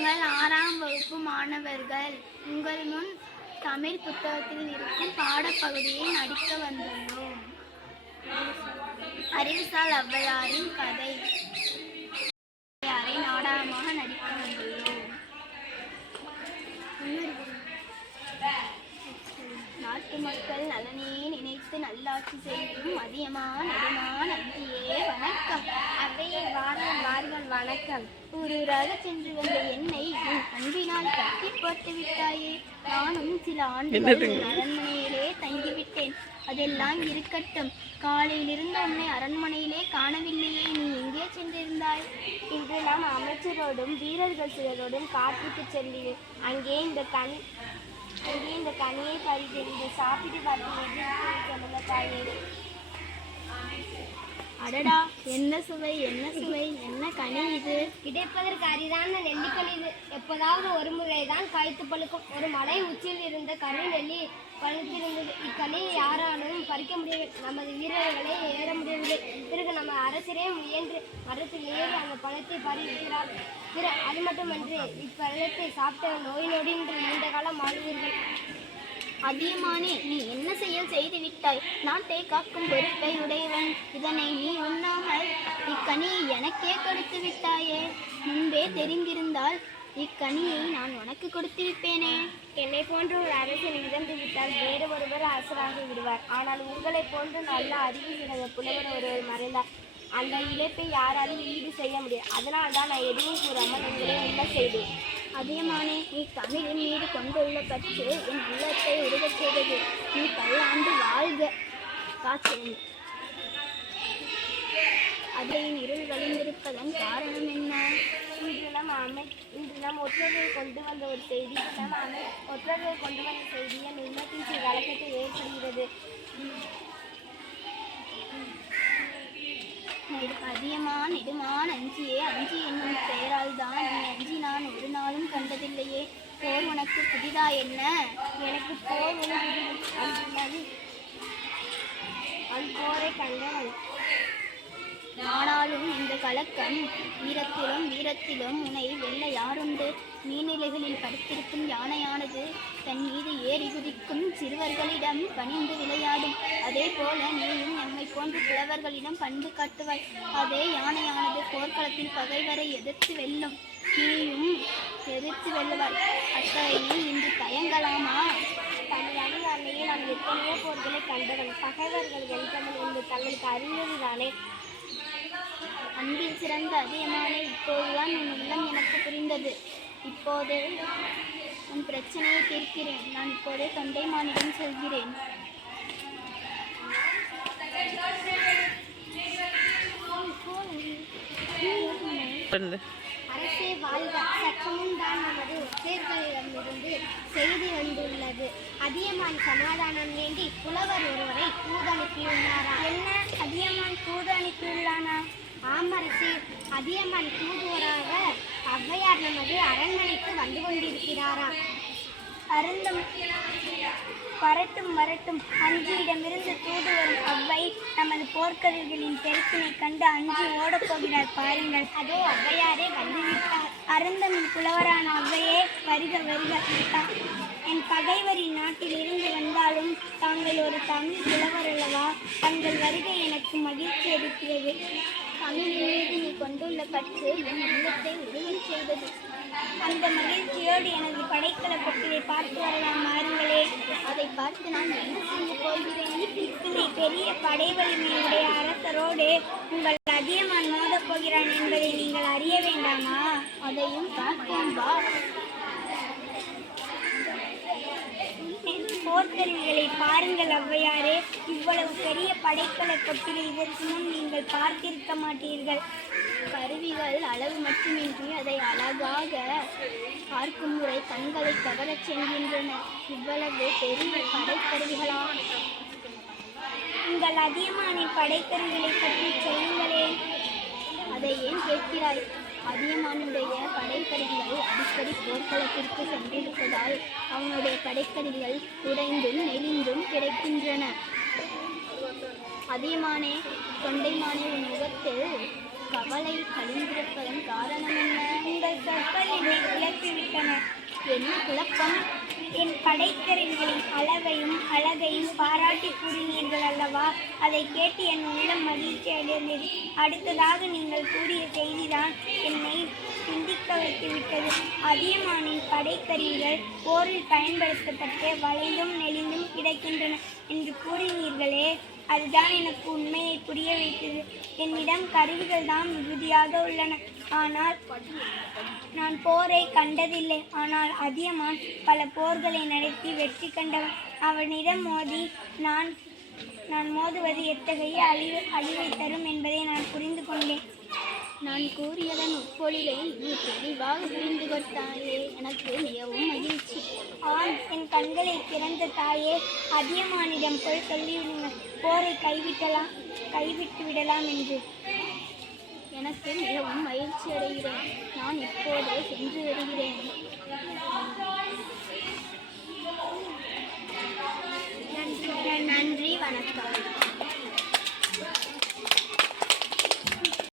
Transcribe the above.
நாங்கள் 6ஆம் வகுப்பு மாணவர்கள். உங்கள் முன் தமிழ் புத்தகத்தில் இருக்கும் பாடப்பகுதியை நடிக்க வந்துள்ளோம். அறிவுசால் ஔவையாரின் கதை நாடகமாக நடிக்க வந்துள்ளோம். நாட்டு மக்கள் நலனே நினைத்து நல்லாட்சி செய்யும் அதியமான் நெடுமான் அஞ்சியே வணக்கம். அவையை வார்கள் வணக்கம். ஊரூராக சென்று வந்த என்னை உன் அன்பினால் கட்டி போட்டு விட்டாயே. நானும் சில ஆண்டுகள் அரண்மனையிலே தங்கிவிட்டேன். அதெல்லாம் இருக்கட்டும். காலையிலிருந்து உன்னை அரண்மனையிலே காணவில்லையே. நீ எங்கே சென்றிருந்தாய்? இன்று நாம் அமைச்சரோடும் வீரர்கள் சிலரோடும் காட்டுக்கு சென்றேன். அங்கே இந்த கனியை பறித்து சாப்பிட்டு பார்த்து தாயே. அடடா, என்ன சுவை என்ன சுவை! என்ன கனி இது? கிடைப்பதற்கு அரிதான நெல்லிக்கனி இது. எப்போதாவது ஒரு முறைதான் காய்த்து பழுக்கும். ஒரு மலை உச்சியில் இருந்த கனி நெல்லி பழுத்திருந்தது. இக்கனியை யாராலும் பறிக்க முடியவில்லை. நமது வீரர்களை ஏற முடியவில்லை. பிறகு நம்ம அரசரே முயன்று மரத்தில் ஏறி அந்த பழத்தை பறிக்கிறார். அது மட்டுமன்று, இப்பழத்தை சாப்பிட்ட நோய் நொடின்று நீண்ட காலம் வாழ்வீர்கள். அதியமானே, நீ என்ன செயல் செய்து விட்டாய்? நாட்டை காக்கும் பொறுப்பை உடையவன். இதனை நீ உண்ணாமல் இக்கனியை எனக்கே கொடுத்து விட்டாயே. முன்பே தெரிந்திருந்தால் இக்கனியை நான் உனக்கு கொடுத்து விட்டேனே. என்னை போன்ற ஒரு அரசன் இழந்து விட்டால் வேறு ஒருவர் அரசராகி விடுவார். ஆனால் உங்களை போன்று நல்ல அறிவு சிறந்த புலவர் ஒருவர் மறைந்தார். அந்த இழப்பை யாராலும் ஈடு செய்ய முடியும். அதனால் தான் நான் எதுவும் கூறாமல் உங்களை உள்ள செய்தேன். அதியமானே, நீ தமிழின் மீது கொண்டுள்ள பற்று என் உள்ளத்தை உருகச் செய்தது. நீ பல்லாண்டு வாழ்க. காற்றேன் அதையின் இருள் வழிந்திருப்பதன் காரணம் என்ன? இன்று நாம் ஒற்றர்கள் கொண்டு வந்த ஒரு செய்தி என் உள்ளத்தின் சில வழக்கத்தை ஏற்படுகிறது. அதியமான் நெடுமான் அஞ்சியே. அஞ்சி என்னும் பெயரால் தான் நீ அஞ்சி நான் ஒரு நாளும் கண்டதில்லையே. போர் உனக்கு புதிதா என்ன? எனக்கு போர் போரை கண்டவன். ஆனாலும் இந்த கலக்கம் வீரத்திலும் உன்னை வெல்ல யாருண்டு? நீர்நிலைகளில் படுத்திருக்கும் யானையானது தன் மீது ஏறி குதிக்கும் சிறுவர்களிடம் பணிந்து விளையாடும். அதே போல நீயும் எம்மை போன்ற புலவர்களிடம் பண்பு காட்டுவாய். அதே யானையானது போர்க்களத்தில் பகைவரை எதிர்த்து வெல்லும். நீயும் எதிர்த்து வெல்லுவாய். அத்தகைய நீ இன்று தயங்கலாமா? தனது அணியானையே நான் எத்தனையோ போர்களை கண்டவன். பகைவர்கள் வெல்பவன் என்று தங்களுக்கு அறிந்ததுதானே. அன்பில் சிறந்த அதியமானே, இப்போதுதான் உன் உள்ளம் எனக்கு புரிந்தது. இப்போது உன் பிரச்சனையை தீர்க்கிறேன். நான் இப்போதே தொண்டைமானிடம் சொல்கிறேன். அரசே வாழ்க. சற்று முன் தான் நமது ஒற்றர்களிடமிருந்து செய்தி வந்துள்ளது. அதியமான் சமாதானம் வேண்டி புலவர் ஒருவரை தூது அனுப்பியுள்ளாரா? என்ன, அதியமான் தூது அனுப்பியுள்ளானா? ஆமரசே, அதியமான் தூதுவராக ஔவையார் நமது அரண்மனைக்கு வந்து கொண்டிருக்கிறாரா? அருந்தம் வரட்டும். அஞ்சியிடமிருந்து தூது வரும் ஔவை நமது போர்க்கருவிகளின் பெருக்கினை கண்டு அஞ்சி ஓடப்போகிறார் பாருங்கள். அதோ ஔவையாரே வந்துவிட்டார். அருந்தமிழ் புலவரான ஔவையே, வருக. என் பகைவரின் நாட்டில் இருந்து வந்தாலும் தாங்கள் ஒரு தமிழ் புலவர் அல்லவா? தங்கள் வருகை எனக்கு மகிழ்ச்சி அளிக்கிறது. தமிழின் மீது நீ கொண்டுள்ள பற்று என் உள்ளத்தை உருவம் செய்தது. அந்த மகிழ்ச்சியோடு எனது படைக்கலப்பட்டியை பார்த்து வரலாம் வாருங்களே. அதை பார்த்து நான் என்ன செய்ய போகிறேன்? இத்தனை பெரிய படை வலிமையுடைய அரசரோடு உங்கள் அதியமான் மோதப் போகிறான் என்பதை நீங்கள் அறிய வேண்டாமா? அதையும் பார்ப்போம் வா. போர்க்கருவிகளை பாருங்கள் ஔவையாரே. இவ்வளவு பெரிய படைக்கலப்பட்டியை இதற்கு முன் நீங்கள் பார்த்திருக்க மாட்டீர்கள். கருவிகள் அளவு மட்டுமின்றி அதை அழகாக பார்க்கும் முறை கண்களை கவரச் செய்கின்றன. இவ்வளவு பெரிய படைக்கருவிகளா? உங்கள் அதியமானின் படைக்கருவிகளை பற்றி சொல்லுங்களேன். அதை ஏன் கேட்கிறாய்? அதியமானுடைய படைக்கருவிகள் அடிக்கடி போர்க்களத்திற்கு சென்றிருப்பதால் அவனுடைய படைக்கருவிகள் உடைந்தும் நெளிந்தும் கிடைக்கின்றன. அதியமானே, தொண்டைமானே, உன் முகத்தில் கவலை கழிந்திருப்பதன் காரணம் என்ன? உங்கள் சொற்கள் கருவிகள் என்னை குழப்பிவிட்டன. என்ன குழப்பம்? என் படைக்கருவிகளின் அளவையும் அழகையும் பாராட்டி கூறினீர்கள் அல்லவா? அதை கேட்டு என் உள்ளம் மகிழ்ச்சி அடைந்தது. அடுத்ததாக நீங்கள் கூறிய செய்திதான் என்னை சிந்திக்க வைத்துவிட்டது. அதியமானின் படைக்கருவிகள் போரில் பயன்படுத்தப்பட்டு வளைந்தும் நெளிந்தும் கிடக்கின்றன என்று கூறினீர்களே, அதுதான் எனக்கு உண்மையை புரிய வைத்தது. என்னிடம் கருவிகள் தான் மிகுதியாக உள்ளன. ஆனால் நான் போரை கண்டதில்லை. ஆனால் அதியமான் பல போர்களை நடத்தி வெற்றி கண்டவன். அவனிடம் மோதி நான் மோதுவது எத்தகைய அழிவை தரும் என்பதை நான் புரிந்து கொண்டேன். நான் கூறியதன் உட்பொழிலை நீ தெளிவாக புரிந்து கொண்டாயே. எனக்கு மிகவும் மகிழ்ச்சி. ஆம், என் கண்களை திறந்த தாயே, அதியமானிடம் போய் சொல்லிவிடுங்கள், போரை கைவிட்டு விடலாம் என்று. எனக்கு மிகவும் மகிழ்ச்சி அடைகிறேன். நான் இப்போதே சென்று வருகிறேன்.